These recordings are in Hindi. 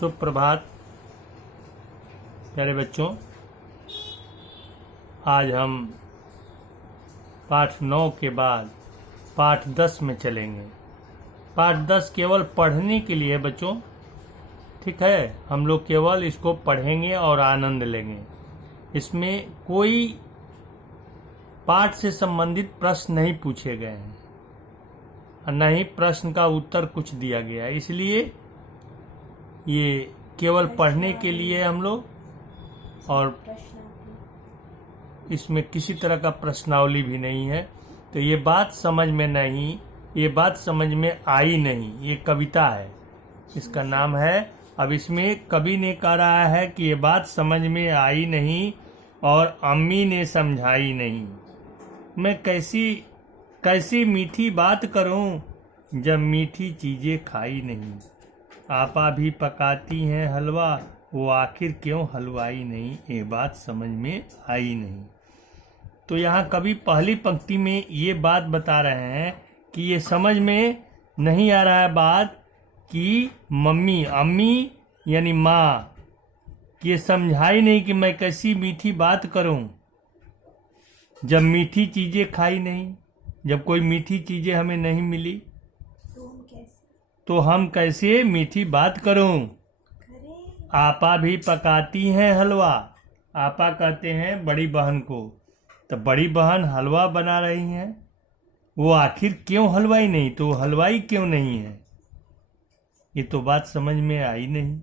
सुप्रभात प्यारे बच्चों। आज हम पाठ 9 के बाद पाठ 10 में चलेंगे। पाठ 10 केवल पढ़ने के लिए है बच्चों, ठीक है। हम लोग केवल इसको पढ़ेंगे और आनंद लेंगे। इसमें कोई पाठ से संबंधित प्रश्न नहीं पूछे गए हैं और न ही प्रश्न का उत्तर कुछ दिया गया है, इसलिए ये केवल पढ़ने के लिए हम लोग, और इसमें किसी तरह का प्रश्नावली भी नहीं है। तो ये बात समझ में नहीं, ये बात समझ में आई नहीं, ये कविता है, इसका नाम है। अब इसमें कवि ने कह रहा है कि ये बात समझ में आई नहीं और अम्मी ने समझाई नहीं। मैं कैसी मीठी बात करूं जब मीठी चीजें खाई नहीं। आपा भी पकाती हैं हलवा, वो आखिर क्यों हलवाई नहीं। ये बात समझ में आई नहीं। तो यहाँ कवि पहली पंक्ति में ये बात बता रहे हैं कि ये समझ में नहीं आ रहा है बात कि अम्मी यानी माँ, ये समझाई नहीं कि मैं कैसी मीठी बात करूं जब मीठी चीजें खाई नहीं। जब कोई मीठी चीजें हमें नहीं मिली तो हम कैसे मीठी बात करूं। आपा भी पकाती हैं हलवा। आपा कहते हैं बड़ी बहन को, तो बड़ी बहन हलवा बना रही हैं, वो आखिर क्यों हलवाई नहीं, तो हलवाई क्यों नहीं है। ये तो बात समझ में आई नहीं।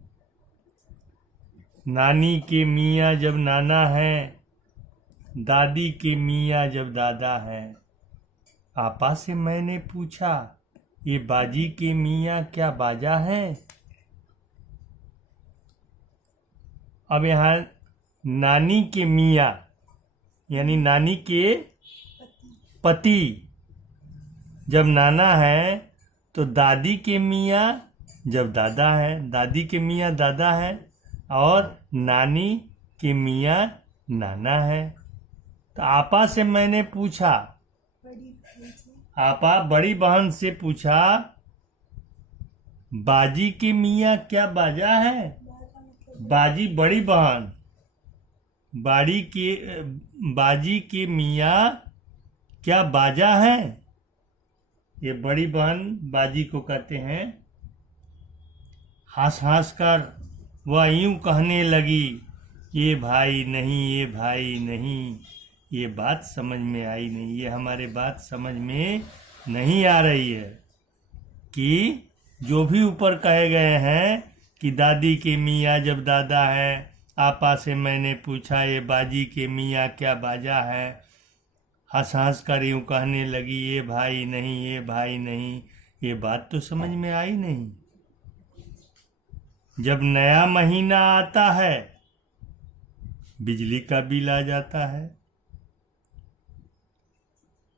नानी के मियाँ जब नाना है, दादी के मियाँ जब दादा है। आपा से मैंने पूछा, ये बाजी के मियाँ क्या बाजा है। अब यहाँ नानी के मियाँ यानी नानी के पति जब नाना है, तो दादी के मियाँ जब दादा है, दादी के मियाँ दादा है, और नानी के मियाँ नाना है। तो आपा से मैंने पूछा, आपा बड़ी बहन से पूछा, बाजी के मियाँ क्या बाजा है। बाजी बड़ी बहन, बाजी के मियाँ क्या बाजा है। ये बड़ी बहन बाजी को कहते हैं। हंस हंस कर वह यूं कहने लगी, ये भाई नहीं, ये भाई नहीं। ये बात समझ में आई नहीं। ये हमारे बात समझ में नहीं आ रही है कि जो भी ऊपर कहे गए हैं कि दादी के मियाँ जब दादा है, आपा से मैंने पूछा, ये बाजी के मियाँ क्या बाजा है। हंस हंस कर यूं कहने लगी, ये भाई नहीं, ये भाई नहीं। ये बात तो समझ में आई नहीं। जब नया महीना आता है, बिजली का बिल आ जाता है।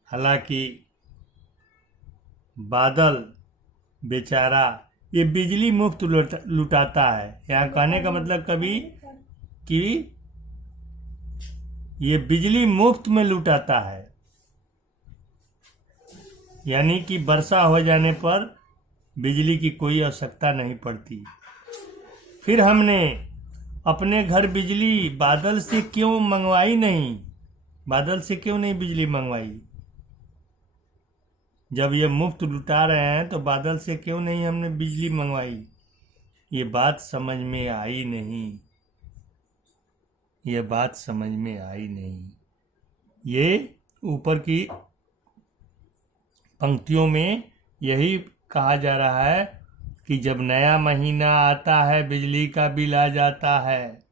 हालांकि बादल बेचारा ये बिजली मुफ्त लुटाता है। यहाँ कहने का मतलब कभी कि ये बिजली मुफ्त में लुटाता है, यानी कि वर्षा हो जाने पर बिजली की कोई आवश्यकता नहीं पड़ती। फिर हमने अपने घर बिजली बादल से क्यों मंगवाई नहीं। बादल से क्यों नहीं बिजली मंगवाई। जब ये मुफ्त लुटा रहे हैं तो बादल से क्यों नहीं हमने बिजली मंगवाई। ये बात समझ में आई नहीं। ये बात समझ में आई नहीं। ये ऊपर की पंक्तियों में यही कहा जा रहा है कि जब नया महीना आता है, बिजली का बिल आ जाता है।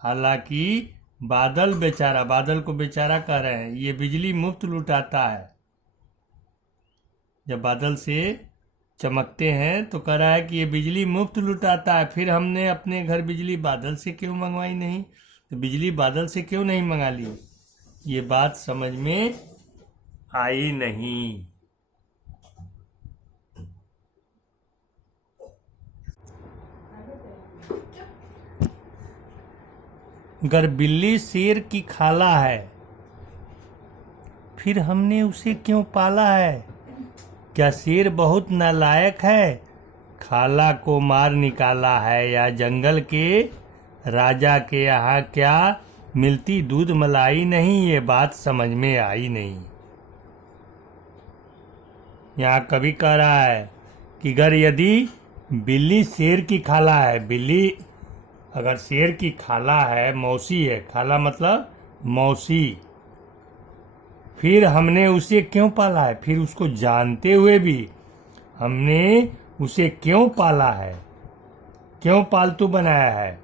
हालांकि बादल को बेचारा कह रहे हैं, ये बिजली मुफ्त लुटाता है। जब बादल से चमकते हैं तो कह रहा है कि ये बिजली मुफ्त लुटाता है। फिर हमने अपने घर बिजली बादल से क्यों मंगवाई नहीं, तो बिजली बादल से क्यों नहीं मंगा ली। ये बात समझ में आई नहीं। अगर बिल्ली शेर की खाला है, फिर हमने उसे क्यों पाला है। क्या शेर बहुत नालायक है खाला को मार निकाला है, या जंगल के राजा के यहाँ क्या मिलती दूध मलाई नहीं। ये बात समझ में आई नहीं। यहाँ कवि कह रहा है कि अगर यदि बिल्ली शेर की खाला है, बिल्ली अगर शेर की खाला है, मौसी है, खाला मतलब मौसी, फिर हमने उसे क्यों पाला है, फिर उसको जानते हुए भी हमने उसे क्यों पाला है, क्यों पालतू बनाया है।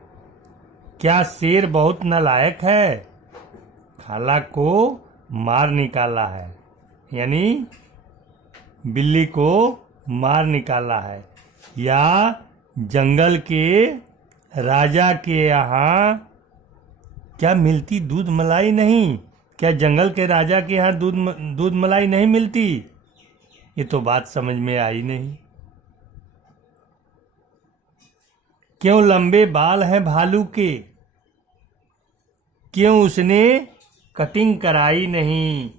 क्या शेर बहुत नालायक है, खाला को मार निकाला है, यानी बिल्ली को मार निकाला है, या जंगल के राजा के यहाँ क्या मिलती दूध मलाई नहीं। क्या जंगल के राजा के यहाँ दूध मलाई नहीं मिलती। ये तो बात समझ में आई नहीं। क्यों लंबे बाल हैं भालू के, क्यों उसने कटिंग कराई नहीं।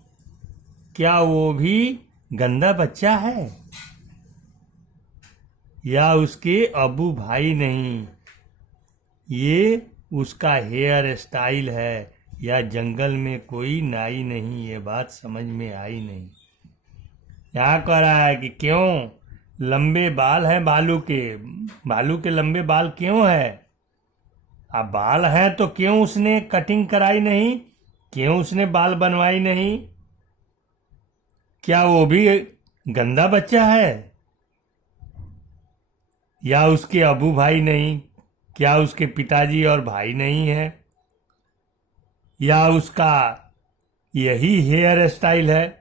क्या वो भी गंदा बच्चा है, या उसके अबू भाई नहीं। ये उसका हेयर स्टाइल है, या जंगल में कोई नाई नहीं। ये बात समझ में आई नहीं। यहाँ कह रहा है कि क्यों लंबे बाल हैं भालू के लंबे बाल क्यों है। अब बाल हैं तो क्यों उसने कटिंग कराई नहीं, क्यों उसने बाल बनवाई नहीं। क्या वो भी गंदा बच्चा है, या उसके अबू भाई नहीं। क्या उसके पिताजी और भाई नहीं है, या उसका यही हेयर स्टाइल है।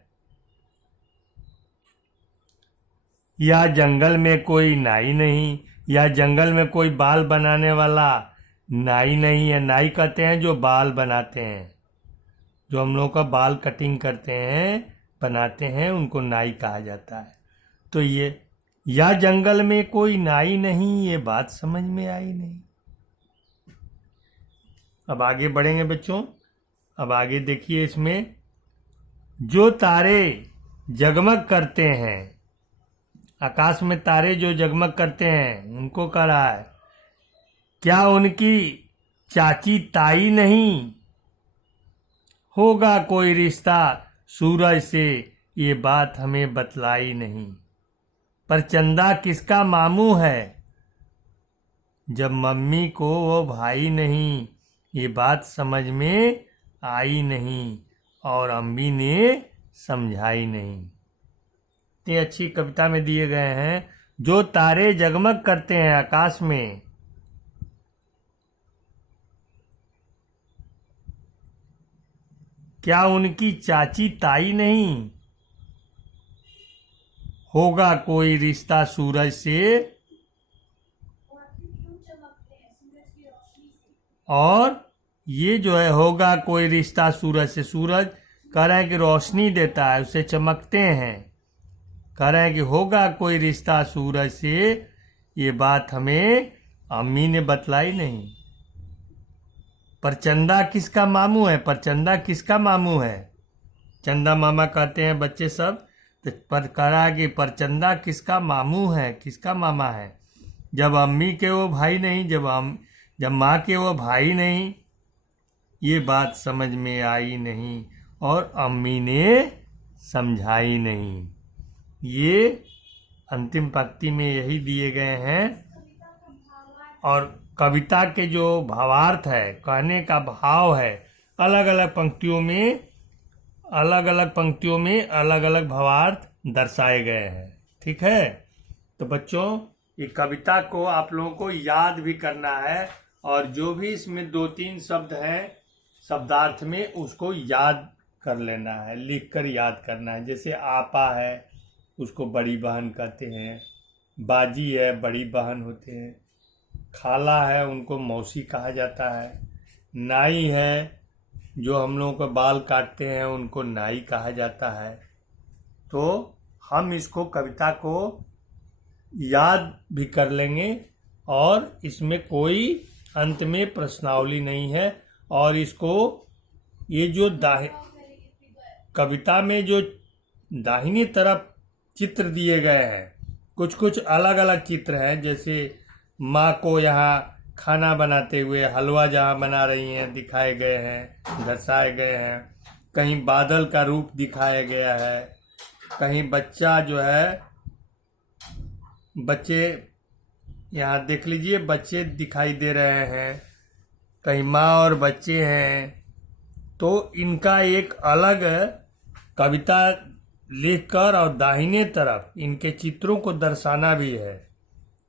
या जंगल में कोई नाई नहीं, या जंगल में कोई बाल बनाने वाला नाई नहीं है। नाई कहते हैं जो बाल बनाते हैं, जो हम लोग का बाल कटिंग करते हैं, बनाते हैं, उनको नाई कहा जाता है। तो ये या जंगल में कोई नाई नहीं, ये बात समझ में आई नहीं। अब आगे बढ़ेंगे बच्चों। अब आगे देखिए, इसमें जो तारे जगमग करते हैं, आकाश में तारे जो जगमग करते हैं, उनको कह रहा है क्या उनकी चाची ताई नहीं। होगा कोई रिश्ता सूरज से, ये बात हमें बतलाई नहीं। पर चंदा किसका मामू है, जब मम्मी को वो भाई नहीं। ये बात समझ में आई नहीं, और अम्मी ने समझाई नहीं। इतनी अच्छी कविता में दिए गए हैं। जो तारे जगमग करते हैं आकाश में, क्या उनकी चाची ताई नहीं। होगा कोई रिश्ता सूरज से, और ये जो है होगा कोई रिश्ता सूरज से। सूरज कह रहे हैं कि रोशनी देता है, उसे चमकते हैं। कह रहे हैं कि होगा कोई रिश्ता सूरज से, ये बात हमें अम्मी ने बतलाई नहीं। पर चंदा किसका मामू है, पर चंदा किसका मामू है। चंदा मामा कहते हैं बच्चे सब। तो पर कह रहा है कि पर चंदा किसका मामू है, किसका मामा है, जब अम्मी के वो भाई नहीं, जब माँ के वो भाई नहीं। ये बात समझ में आई नहीं, और अम्मी ने समझाई नहीं। ये अंतिम पंक्ति में यही दिए गए हैं। और कविता के जो भावार्थ है, कहने का भाव है, अलग अलग पंक्तियों में अलग अलग भावार्थ दर्शाए गए हैं। ठीक है, तो बच्चों ये कविता को आप लोगों को याद भी करना है, और जो भी इसमें 2-3 शब्द हैं शब्दार्थ में, उसको याद कर लेना है, लिखकर याद करना है। जैसे आपा है, उसको बड़ी बहन कहते हैं। बाजी है, बड़ी बहन होते हैं। खाला है, उनको मौसी कहा जाता है। नाई है, जो हम लोगों को बाल काटते हैं, उनको नाई कहा जाता है। तो हम इसको कविता को याद भी कर लेंगे, और इसमें कोई अंत में प्रश्नावली नहीं है। और इसको ये जो कविता में जो दाहिनी तरफ चित्र दिए गए हैं, कुछ कुछ अलग अलग चित्र हैं, जैसे माँ को यहाँ खाना बनाते हुए हलवा जहाँ बना रही हैं दिखाए गए हैं, दर्शाए गए हैं। कहीं बादल का रूप दिखाया गया है, कहीं बच्चा जो है, बच्चे यहाँ देख लीजिए, बच्चे दिखाई दे रहे हैं, कहीं माँ और बच्चे हैं। तो इनका एक अलग कविता लिखकर और दाहिने तरफ इनके चित्रों को दर्शाना भी है।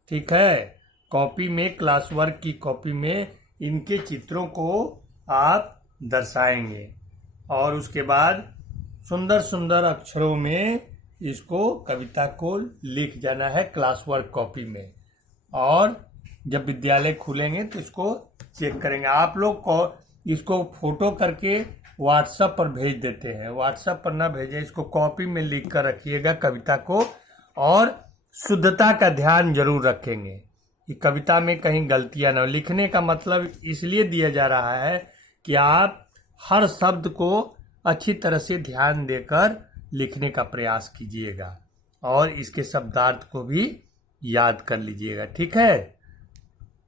ठीक है, कॉपी में, क्लास वर्क की कॉपी में इनके चित्रों को आप दर्शाएंगे और उसके बाद सुंदर सुंदर अक्षरों में इसको, कविता को लिख जाना है क्लास वर्क कॉपी में। और जब विद्यालय खुलेंगे तो इसको चेक करेंगे। आप लोग को इसको फोटो करके व्हाट्सएप पर भेज देते हैं, व्हाट्सएप पर ना भेजें, इसको कॉपी में लिख कर रखिएगा कविता को। और शुद्धता का ध्यान जरूर रखेंगे कि कविता में कहीं गलतियां ना हो। लिखने का मतलब इसलिए दिया जा रहा है कि आप हर शब्द को अच्छी तरह से ध्यान देकर लिखने का प्रयास कीजिएगा और इसके शब्दार्थ को भी याद कर लीजिएगा। ठीक है,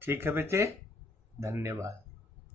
ठीक है बच्चे, धन्यवाद।